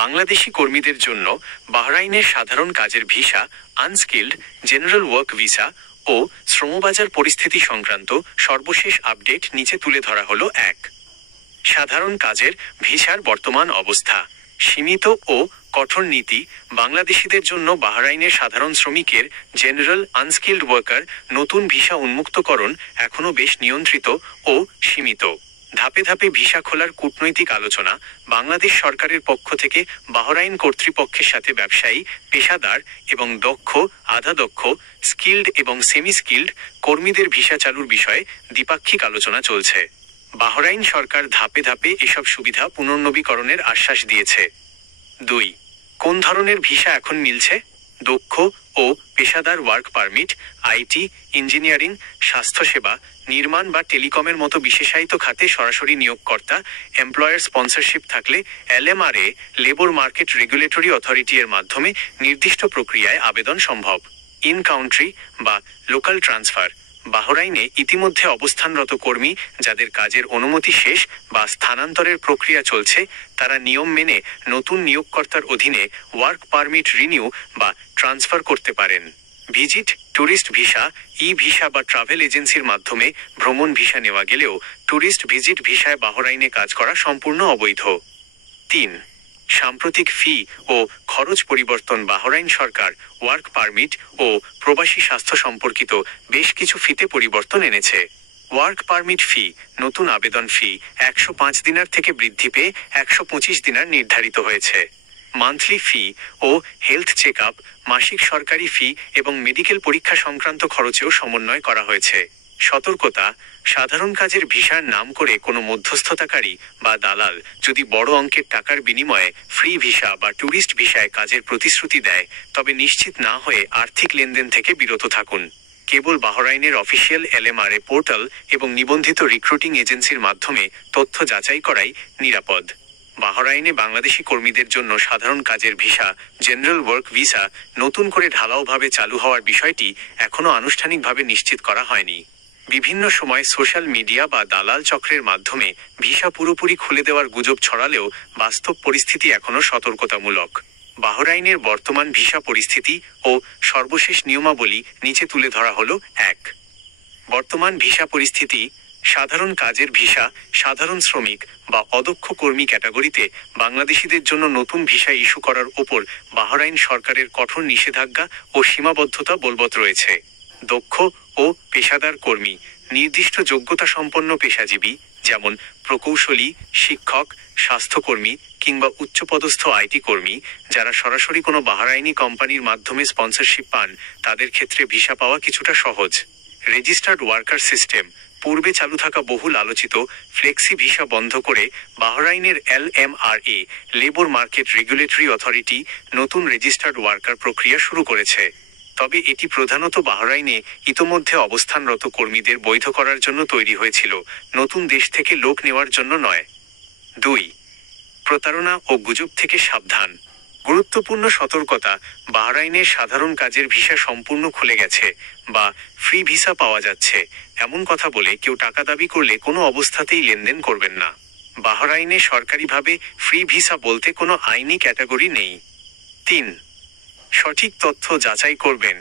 বাংলাদেশি কর্মীদের জন্য বাহরাইনের সাধারণ কাজের visa, unskilled general work visa ও শ্রমবাজার পরিস্থিতি সংক্রান্ত সর্বশেষ আপডেট নিচে তুলে ধরা হলো। এক, সাধারণ কাজের ভিসার বর্তমান অবস্থা। সীমিত ও কঠোর নীতি। বাংলাদেশিদের জন্য বাহরাইনের সাধারণ শ্রমিকের জেনারেল আনস্কিল্ড ওয়ার্কার নতুন ভিসা উন্মুক্তকরণ এখনও বেশ নিয়ন্ত্রিত ও সীমিত। ধাপে ধাপে ভিসা খোলার কূটনৈতিক আলোচনা। বাংলাদেশ সরকারের পক্ষ থেকে বাহরাইন কর্তৃপক্ষের সাথে ব্যবসায়ী, পেশাদার এবং দক্ষ, আধা দক্ষ, স্কিল্ড এবং সেমি স্কিল্ড কর্মীদের ভিসা চালুর বিষয়ে দ্বিপাক্ষিক আলোচনা চলছে। বাহরাইন সরকার ধাপে ধাপে এসব সুবিধা পুনর্নবীকরণের আশ্বাস দিয়েছে। 2, কোন ধরনের ভিসা এখন মিলছে? দক্ষ ও পেশাদার ওয়ার্ক পারমিট, আইটি, ইঞ্জিনিয়ারিং, স্বাস্থ্যসেবা, নির্মাণ বা টেলিকমের মতো বিশেষায়িত খাতে সরাসরি নিয়োগকর্তা, এমপ্লয়ার স্পন্সরশিপ থাকলে LMRA labour market regulatory authority এর মাধ্যমে নির্দিষ্ট প্রক্রিয়ায় আবেদন সম্ভব। ইন কাউন্ট্রি বা লোকাল ট্রান্সফার। বাহরাইনে ইতিমধ্যে অবস্থানরত কর্মী যাদের কাজের অনুমতি শেষ বা স্থানান্তরের প্রক্রিয়া চলছে, তারা নিয়ম মেনে নতুন নিয়োগকর্তার অধীনে ওয়ার্ক পারমিট রিনিউ বা ট্রান্সফার করতে পারেন। ভিজিট, ট্যুরিস্ট ভিসা, ই ভিসা বা ট্রাভেল এজেন্সির মাধ্যমে ভ্রমণ ভিসা নেওয়া গেলেও ট্যুরিস্ট ভিজিট ভিসায় বাহরাইনে কাজ করা সম্পূর্ণ অবৈধ। 3, সাম্প্রতিক ফি ও খরচ পরিবর্তন। বাহরাইন সরকার ওয়ার্ক পারমিট ও প্রবাসী স্বাস্থ্য সম্পর্কিত বেশ কিছু ফিতে পরিবর্তন এনেছে। ওয়ার্ক পারমিট ফি, নতুন আবেদন ফি 105 দিনার থেকে বৃদ্ধি পেয়ে 125 দিনার নির্ধারিত হয়েছে। মান্থলি ফি ও হেলথ চেক আপ, মাসিক সরকারি ফি এবং মেডিকেল পরীক্ষা সংক্রান্ত খরচেও সমন্বয় করা হয়েছে। সতর্কতা, সাধারণ কাজের ভিসার নাম করে কোনো মধ্যস্থতাকারী বা দালাল যদি বড় অঙ্কের টাকার বিনিময়ে ফ্রি ভিসা বা ট্যুরিস্ট ভিসায় কাজের প্রতিশ্রুতি দেয়, তবে নিশ্চিত না হয়ে আর্থিক লেনদেন থেকে বিরত থাকুন। কেবল বাহরাইনের অফিসিয়াল LMRA পোর্টাল এবং নিবন্ধিত রিক্রুটিং এজেন্সির মাধ্যমে তথ্য যাচাই করাই নিরাপদ। বাহরাইনে বাংলাদেশি কর্মীদের জন্য সাধারণ কাজের ভিসা, জেনারেল ওয়ার্ক ভিসা নতুন করে ঢালাওভাবে চালু হওয়ার বিষয়টি এখনও আনুষ্ঠানিকভাবে নিশ্চিত করা হয়নি। বিভিন্ন সময় সোশ্যাল মিডিয়া বা দালাল চক্রের মাধ্যমে ভিসা পুরোপুরি খুলে দেওয়ার গুজব ছড়ালেও বাস্তব পরিস্থিতি এখনও সতর্কতামূলক। বাহরাইনের বর্তমান ভিসা পরিস্থিতি ও সর্বশেষ নিয়মাবলী নিচে তুলে ধরা হলো। 1, বর্তমান ভিসা পরিস্থিতি। সাধারণ কাজের ভিসা, সাধারণ শ্রমিক বা অদক্ষ কর্মী ক্যাটাগরিতে বাংলাদেশিদের জন্য নতুন ভিসা ইস্যু করার ওপর বাহরাইন সরকারের কঠোর নিষেধাজ্ঞা ও সীমাবদ্ধতা বলবৎ রয়েছে। দক্ষ ও পেশাদার কর্মী, নির্দিষ্ট যোগ্যতা সম্পন্ন পেশাজীবী যেমন প্রকৌশলী, শিক্ষক, স্বাস্থ্যকর্মী কিংবা উচ্চপদস্থ আইটি কর্মী যারা সরাসরি কোনো বাহরাইনি কোম্পানির মাধ্যমে স্পন্সরশিপ পান, তাদের ক্ষেত্রে ভিসা পাওয়া কিছুটা সহজ। Registered worker system. পূর্বে চালু থাকা বহুল আলোচিত ফ্লেক্সি ভিসা বন্ধ করে বাহরাইনের LMRA labour market regulatory authority নতুন রেজিস্টার্ড ওয়ার্কার প্রক্রিয়া শুরু করেছে। তবে এটি প্রধানত বাহরাইনে ইতোমধ্যে অবস্থানরত কর্মীদের বৈধ করার জন্য তৈরি হয়েছিল, নতুন দেশ থেকে লোক নেওয়ার জন্য নয়। 2, প্রতারণা ও গুজব থেকে সাবধান। গুরুত্বপূর্ণ সতর্কতা, বাহরাইনের সাধারণ কাজের ভিসা সম্পূর্ণ খুলে গেছে বা ফ্রি ভিসা পাওয়া যাচ্ছে এমন কথা বলে কেউ টাকা দাবি করলে কোনো অবস্থাতেই লেনদেন করবেন না। বাহরাইনে সরকারিভাবে ফ্রি ভিসা বলতে কোনো আইনি ক্যাটাগরি নেই। 3, সঠিক তথ্য যাচাই করবেন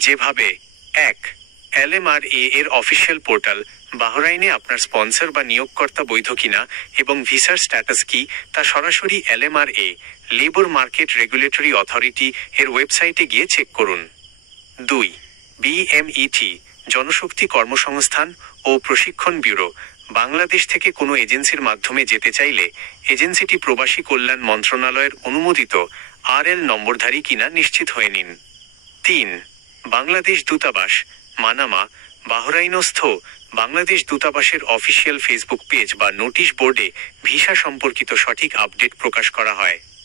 যেভাবে। 1, LMRA এর অফিসিয়াল পোর্টাল। বাহরাইনে আপনার স্পন্সর বা নিয়োগকর্তা বৈধ কিনা এবং ভিসার স্ট্যাটাস কি তা সরাসরি LMRA labour market regulatory authority এর ওয়েবসাইটে গিয়ে চেক করুন। 2, BMET জনশক্তি কর্মসংস্থান ও প্রশিক্ষণ ব্যুরো। বাংলাদেশ থেকে কোনো এজেন্সির মাধ্যমে যেতে চাইলে এজেন্সিটি প্রবাসী কল্যাণ মন্ত্রণালয়ের অনুমোদিত RL নম্বরধারী কিনা নিশ্চিত হয়ে নিন। 3, বাংলাদেশ দূতাবাস, মানামা। বাহরাইনস্থ বাংলাদেশ দূতাবাসের অফিসিয়াল ফেসবুক পেজ বা নোটিশ বোর্ডে ভিসা সম্পর্কিত সঠিক আপডেট প্রকাশ করা হয়।